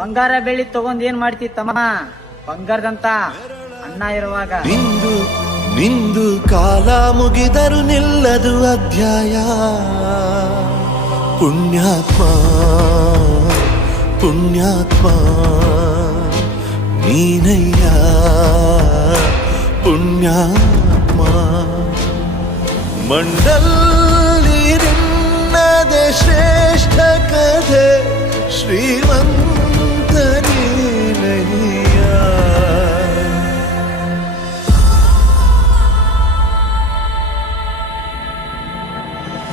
ಬಂಗಾರ ಬೆಳ್ಳಿ ತಗೊಂಡ್ ಏನ್ ಮಾಡ್ತಿ ತಮ್ಮ ಬಂಗಾರದಂತ ಅಣ್ಣ ಇರುವಾಗ. ನಿಂದು ನಿಂದು ಕಾಲ ಮುಗಿದರು ನಿಲ್ಲದು ಅಧ್ಯಾಯ. ಪುಣ್ಯಾತ್ಮ ಪುಣ್ಯಾತ್ಮ, ನೀನಯ್ಯ. ಪುಣ್ಯಾತ್ಮ ಮಂಡಲ್ಲಿ ನಿನ್ನದೆ ಶ್ರೇಷ್ಠ ಕಥೆ ಶ್ರೀಮಂತ